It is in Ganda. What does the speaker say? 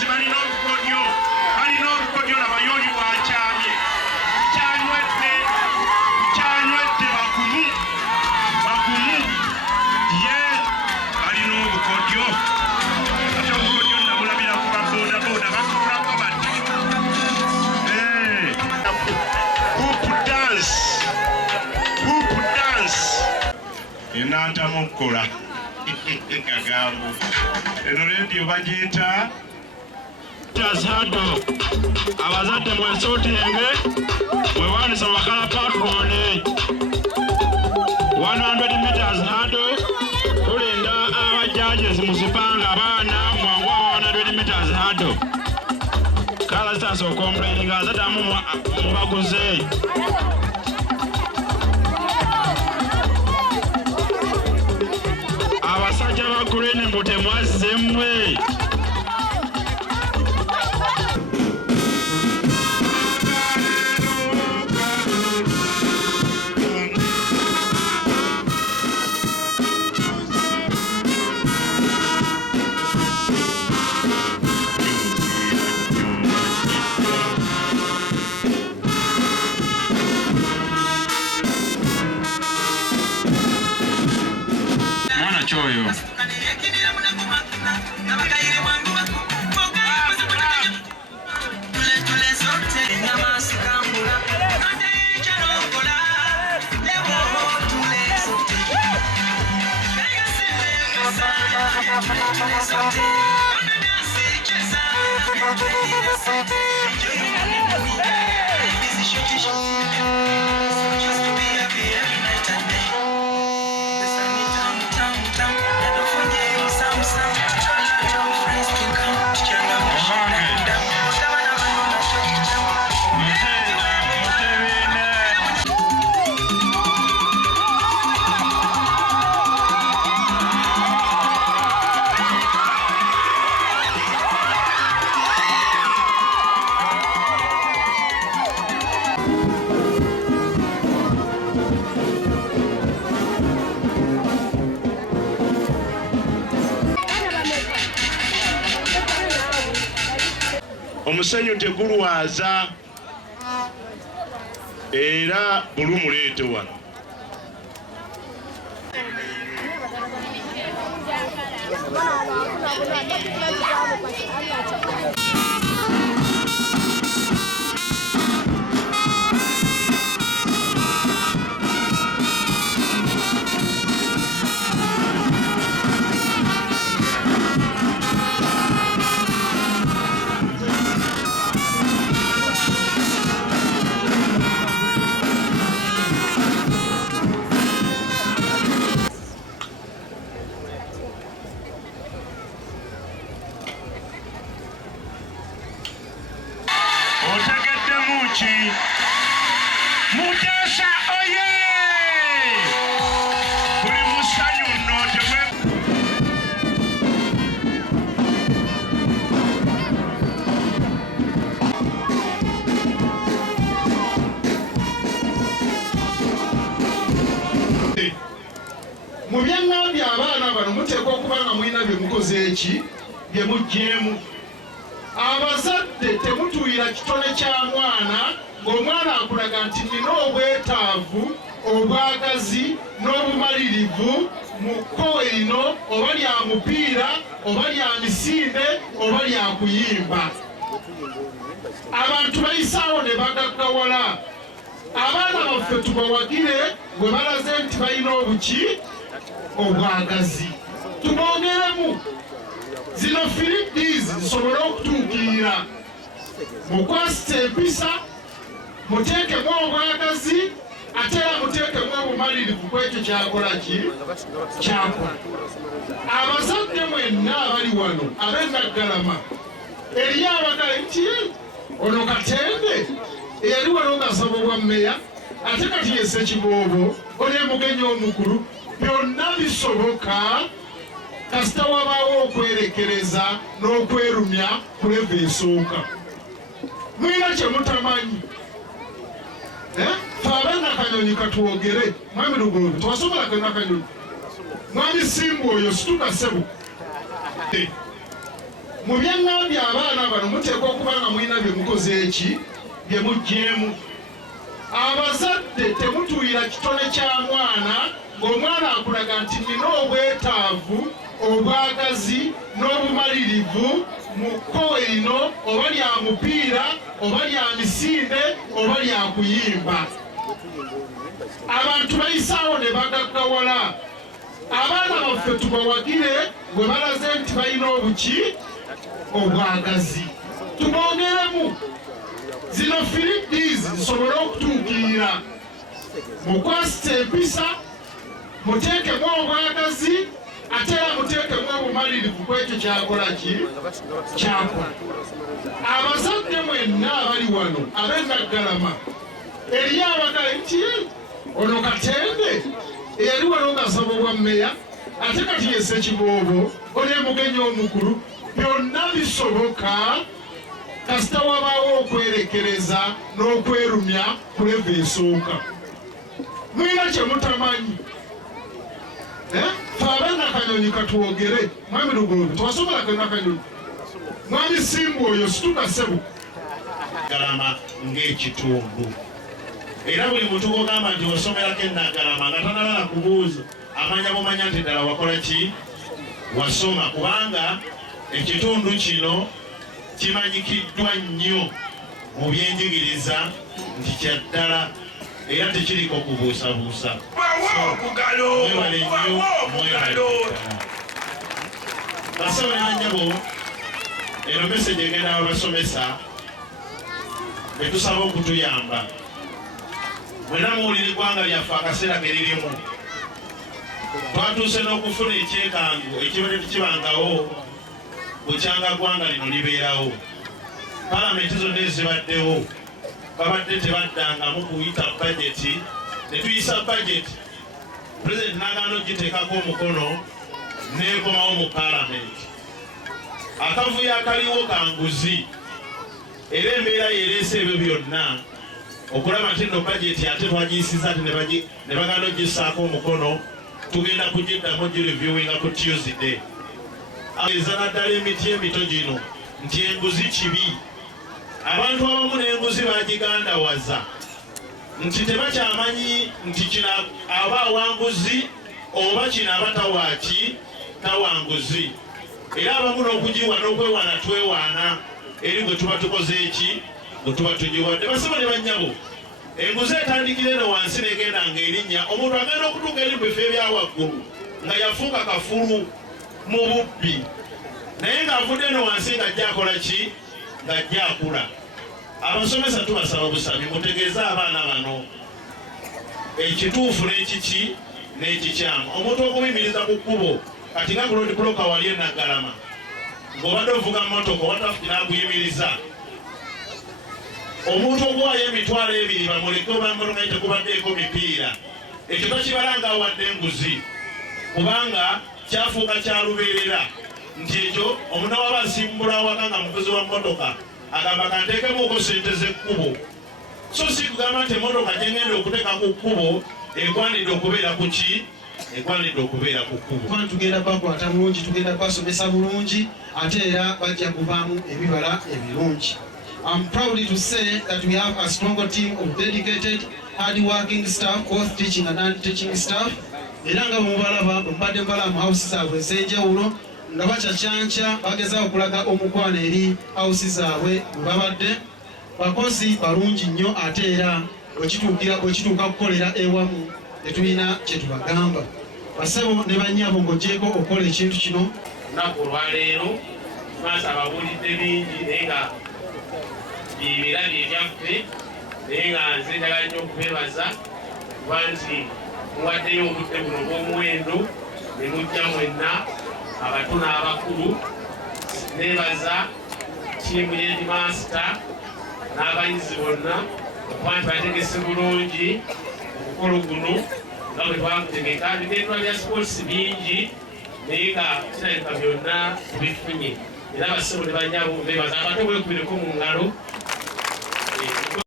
abakozi balina olukodyo labayoli bwakyamye kyanywedde bagumu ye balina obukodyo ate obukodyo nabulabira ku baboodabooda bakulako bati Hoop dance enantamu okukola kagambo eno leediyo bagiyita Hado. Abazadde mwesootinge mwewandiisa wakala patroni 100 meters hado. Tulinda abajajes musipanga abaana mwangu 100 meters hado. Kala zitasooka omulenga azatamu mubaguze. Abasajja ba Green Mbutte mwazzemmwe. Choyo. Omusenyu tegulwaza era bulumuleete wano. Mutesa oye! Buli musanyu nno temwe. Mu byannabbi abaana bano muteekwa okuba nga mulina bye mukoze eki bye muggyemu. Abazadde temutuuyira kitone kya mwana ng'omwana akulaga nti nina obwetaavu obwagazi n'obumalirivu mu kkowe lino oba lya mupiira oba lya misinde oba lya kuyimba. Abantu bayisaawo ne bagaggawala. Abaana baffe tubawagire bwe balaze nti balina obuki obwagazi tubongeremu zino firidizi zisobole okutuukirira. Mukwasite empisa muteekemu obwagazi ate era muteekemu obumalirivu ku ekyo kyakola ki kyakola. Abazadde mwenna abali wano ab'Enaggalama eriyo abagala nti ono Katende eyali wano ng'asaba obwa mmeya ate kati ye Ssekiboobo oli mugenyi omukulu. Byonna bisoboka kasita wabaawo okwerekereza n'okwerumya ku leva esooka. Mulina kye mutamanyi. Faabe Nakanyonyi katuwogere. Mwami Lugongo twasobolako Nakanyonyi. Mwami Simbu oyo situka ssebo. mu byangambye abaana bano muteekwa okuba nga mulina bye mukoze eki bye muggyemu. Abazadde temutuuyira kitone kya mwana ng'omwana akulaga nti nina obwetaavu obwagazi n'obumalirivu mu kkowe lino, oba lya mupiira oba lya misinde oba lya kuyimba. Abantu bayisaawo ne bagaggawala. Abaana baffe tubawagire bwe balaze nti balina obuki obwagazi, tubongeremu zino firidizi zisobole okutuukirira. Mukwasise empisa, muteekemu obwagazi, ate era muteekemu obumalirivu ku ekyo kyakola ki kyakola. Abazadde mwenna abali wano ab'Enaggalama, eriyo abagala nti ono Katende eyali wano ng'asaba obwa mmeya, ate kati ye Ssekiboobo oli mugenyi omukulu. Byonna bisoboka kasita wabaawo okwerekereza n'okwerumya ku leva esooka. Mulina kye mutamanyi. Fe ab'Ennakanyonyi katwogere. Mwami Lugondo tewasobolako Ennakanyonyi. Mwami Simba oyo situka ssebo. Naggalama ng'ekitundu. Era buli muntu gw'ogamba nti wasomerako Ennaggalama nga tanalala kubuuza amanya bumanya nti ddala wakola ki? Wasoma. Kubanga ekitundu kino kimanyikiddwa nnyo mu byenjigiriza nti kya ddala era tekiriko kubuusabuusa. Mwebale nnyo, mwebale. Basawo ne bannyabo, eno meseji egenda abasomesa betusaba okutuyamba. Mwena muwulira eggwanga lyaffe akaseera ke lirimu. Twatuuse n'okufuna ekyekango ekibadde tekibangawo bukyanga ggwanga lino libeerawo. Palamenti zonna ezibaddewo babadde tebaddangamu kuyita bajeti, ne tuyisa bajeti pulezidenti n'agaana okugiteekako omukono n'ekomawo mu palamenti. Akavuyo akaliwo kanguzi, era embeera yereese ebyo byonna okulaba nti nno bajeti ate twagiyisiza ati ne bagaana okugisaako omukono. Tugenda kugiddamu gireviewinga ku Tuesday. Eza naddala emiti emito gino nti enguzi kibi. Abantu abamu n'enguzi bagigandawaza nti tebakyamanyi nti kino aba awanguzi oba kino aba tawanguzi. Era abamu n'okugiwa n'okwewaana twewaana eri bwe tuba tukoze eki bwe tuba tugiwadde. Basaba ne bannyabo, enguzi etandikira eno wansi negenda ng'erinnya, omuntu agenda okutuuka eri mu bifo ebyawaggulu nga yafuuka kafulu mu bubbi, naye ng'avudde eno wansi ng'ajja akola ki? Ng'ajja akula. Abasomesa tubasaba busabi mutegeeze abaana bano ekituufu n'ekiki n'ekikyamu. Omuntu okubimiriza ku kkubo kati nga kulodi buloka wali e Naggalama ng'obadde ovuga mmotoka watafuti n'akuyimiriza, omuntu oguwayo emitwalo 2 bamuleke oba mmotoka ye tekubaddeeko mipiira, ekyo tokibalanga awadde enguzi, kubanga kyafuuka kya lubeerera. Nti ekyo omuntu waba asimbula awaka nga muvuzi wa mmotoka agamba kanteekemuuko sente z'ekkubo, so si kugamba nti emmotoka gye ngenda okuteeka ku kkubo egwanidde okubeera ku ki? Egwanidde okubeera ku kkubo. Tugenda bakwata bulungi, tugenda basomesa bulungi, ate era bajja kuvaamu ebibala ebirungi. I'm proud to say that we have a strong team of dedicated, hard-working staff, both teaching and non-teaching staff. Era nga mubalaba mbadde mbala mu house zaabwe ez'enjawulo nga bakyakyanca bagezaawo okulaga omukwano eri house zaabwe bwe babadde. Bakozi balungi nnyo, ate era bwekituuka kukolera ewamu tetulina kye tubagamba. Basebo ne bannyabo ng'ogyeko okukola ekintu kino. Lunaku olwaleero maaso ababuulidde bingi naye nga ebirabyo ebyaffe, naye nga nze njagala nnyo okubeebaza kuba nti muwaddeyo obudde buno bw'omuwendo ne mujja mwenna abato n'abakulu. Neebaza ttiimu y'Headmaster n'abayizi bonna okuba nti bategese bulungi omukolo guno nga bwe twagutegeka. Bigendwa bya sports bingi naye nga kirabika byonna tubifunye. Era abasebo ne bannyabo beebaza, abato bwekubireko mu ngalo.